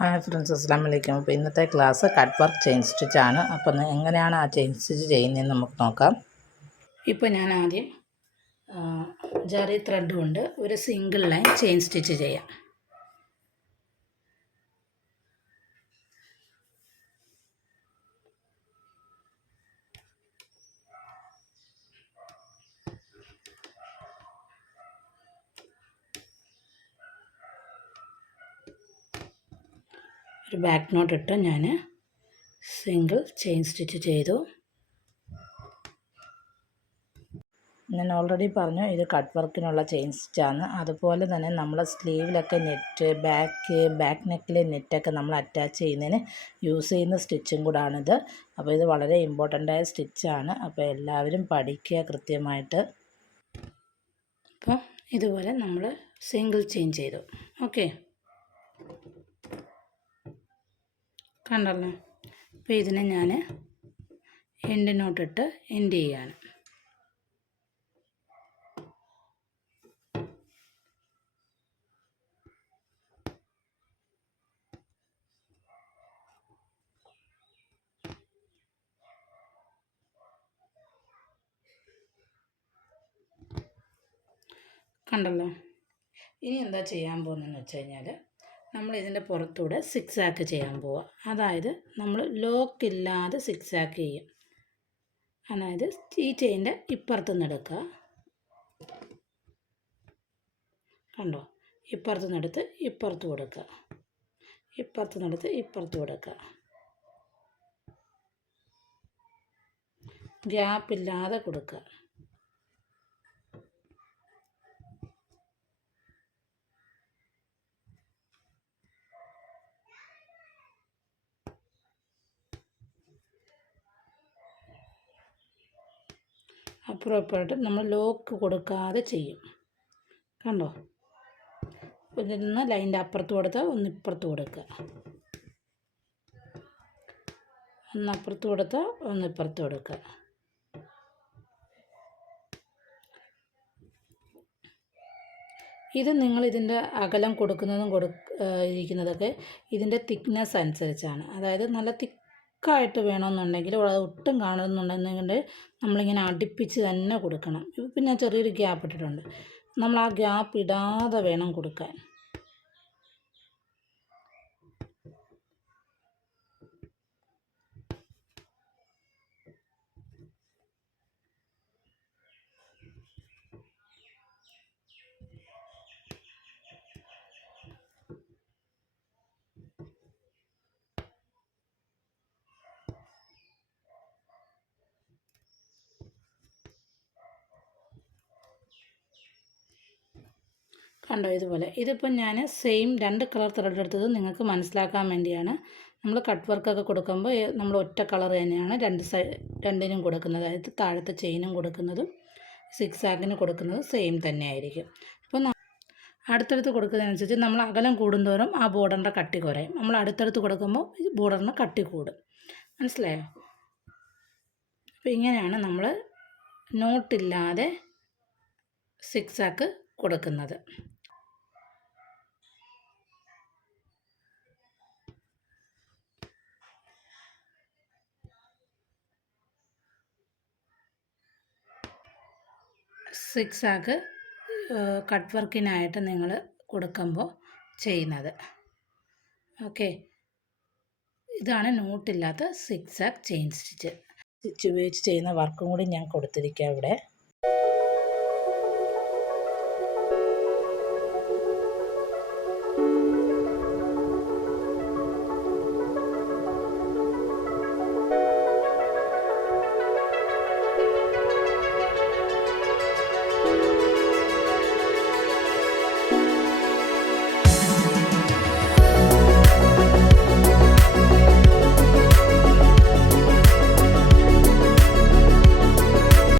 Hi friends, അസ്സലാമു അലൈക്കും. അപ്പോൾ ഇന്നത്തെ ക്ലാസ് കട്ട് വർക്ക് ചെയിൻ സ്റ്റിച്ചാണ്. അപ്പോൾ എങ്ങനെയാണ് ആ ചെയിൻ സ്റ്റിച്ച് ചെയ്യുന്നതെന്ന് നമുക്ക് നോക്കാം. ഇപ്പോൾ ഞാൻ ആദ്യം ജറി ത്രെഡ് കൊണ്ട് ഒരു സിംഗിൾ ലൈൻ ചെയിൻ സ്റ്റിച്ച് ചെയ്യാം. ഒരു ബാക്ക് നോട്ട് ഇട്ട് ഞാൻ സിംഗിൾ ചെയിൻ സ്റ്റിച്ച് ചെയ്തു. ഞാൻ ഓൾറെഡി പറഞ്ഞു ഇത് കട്ട് വർക്കിനുള്ള ചെയിൻ സ്റ്റിച്ചാണ്. അതുപോലെ തന്നെ നമ്മൾ സ്ലീവിലൊക്കെ നെറ്റ് ബാക്ക് നെക്കിലെ നെറ്റൊക്കെ നമ്മൾ അറ്റാച്ച് ചെയ്യുന്നതിന് യൂസ് ചെയ്യുന്ന സ്റ്റിച്ചും കൂടാണിത്. അപ്പോൾ ഇത് വളരെ ഇമ്പോർട്ടൻ്റായ സ്റ്റിച്ചാണ്. അപ്പോൾ എല്ലാവരും പഠിക്കുക കൃത്യമായിട്ട്. അപ്പോൾ ഇതുപോലെ നമ്മൾ സിംഗിൾ ചെയിൻ ചെയ്തു. ഓക്കെ, കണ്ടല്ലോ. അപ്പോൾ ഇതിനെ ഞാൻ എൻഡ് നോട്ടിട്ട് എൻഡ് ചെയ്യാണ്. കണ്ടല്ലോ. ഇനി എന്താ ചെയ്യാൻ പോകുന്നതെന്ന് വെച്ച് കഴിഞ്ഞാൽ നമ്മൾ ഇതിൻ്റെ പുറത്തൂടെ സിക്സ് ആക്ക് ചെയ്യാൻ പോവുക. അതായത് നമ്മൾ ലോക്ക് ഇല്ലാതെ സിക്സ് ആക്ക് ചെയ്യും. അതായത് ഈ ചെയിൻ്റെ ഇപ്പുറത്തു നിന്ന് എടുക്കുക. കണ്ടോ, ഇപ്പുറത്തു നിന്നെടുത്ത് ഇപ്പുറത്ത് കൊടുക്കുക, ഇപ്പുറത്തു നിന്നെടുത്ത് ഇപ്പുറത്ത് കൊടുക്കുക. ഗ്യാപ്പില്ലാതെ കൊടുക്കുക. അപ്പുറം ഇപ്പുറമായിട്ട് നമ്മൾ ലോക്ക് കൊടുക്കാതെ ചെയ്യും. കണ്ടോ, ഇതിൽ നിന്ന് ലൈൻ്റെ അപ്പുറത്ത് കൊടുത്താൽ ഒന്ന് ഇപ്പുറത്ത് കൊടുക്കുക, ഒന്ന് അപ്പുറത്ത് കൊടുത്താൽ ഒന്ന് ഇപ്പുറത്ത് കൊടുക്കുക. ഇത് നിങ്ങൾ ഇതിൻ്റെ അകലം കൊടുക്കുന്നതും ഇരിക്കുന്നതൊക്കെ ഇതിൻ്റെ തിക്നെസ് അനുസരിച്ചാണ്. അതായത് നല്ല തിക്കായിട്ട് വേണമെന്നുണ്ടെങ്കിൽ, അത് ഒട്ടും കാണുന്നുണ്ടെന്നുണ്ടെങ്കിൽ നമ്മളിങ്ങനെ അടുപ്പിച്ച് തന്നെ കൊടുക്കണം. ഇപ്പം ഞാൻ ചെറിയൊരു ഗ്യാപ്പ് ഇട്ടിട്ടുണ്ട്. നമ്മൾ ആ ഗ്യാപ്പ് ഇടാതെ വേണം കൊടുക്കാൻ. കണ്ടോ, ഇതുപോലെ. ഇതിപ്പം ഞാൻ സെയിം 2 കളർ ത്രെഡ് എടുത്തത് നിങ്ങൾക്ക് മനസ്സിലാക്കാൻ വേണ്ടിയാണ്. നമ്മൾ കട്ട് വർക്കൊക്കെ കൊടുക്കുമ്പോൾ നമ്മൾ ഒറ്റ കളർ തന്നെയാണ് രണ്ടിനും കൊടുക്കുന്നത്. അതായത് താഴത്തെ ചെയിനും കൊടുക്കുന്നതും സിക്സ് ആക്കിന് കൊടുക്കുന്നത് സെയിം തന്നെ ആയിരിക്കും. അപ്പോൾ അടുത്തടുത്ത് കൊടുക്കുന്നതനുസരിച്ച് നമ്മൾ അകലം കൂടുന്തോറും ആ ബോർഡറിൻ്റെ കട്ടി കുറയും. നമ്മൾ അടുത്തടുത്ത് കൊടുക്കുമ്പോൾ ബോർഡറിന് കട്ടി കൂടും. മനസ്സിലായോ? അപ്പോൾ ഇങ്ങനെയാണ് നമ്മൾ നോട്ടില്ലാതെ സിക്സ് ആക്ക് കൊടുക്കുന്നത്. സിക്സ് ആക്ക് കട്ട് വർക്കിനായിട്ട് നിങ്ങൾ കൊടുക്കുമ്പോൾ ചെയ്യുന്നത്. ഓക്കെ, ഇതാണ് നോട്ടില്ലാത്ത സിക്സ് ആക്ക് ചെയിൻ സ്റ്റിച്ച്. സ്റ്റിച്ച് ഉപയോഗിച്ച് ചെയ്യുന്ന വർക്കും കൂടി ഞാൻ കൊടുത്തിരിക്കുക ഇവിടെ.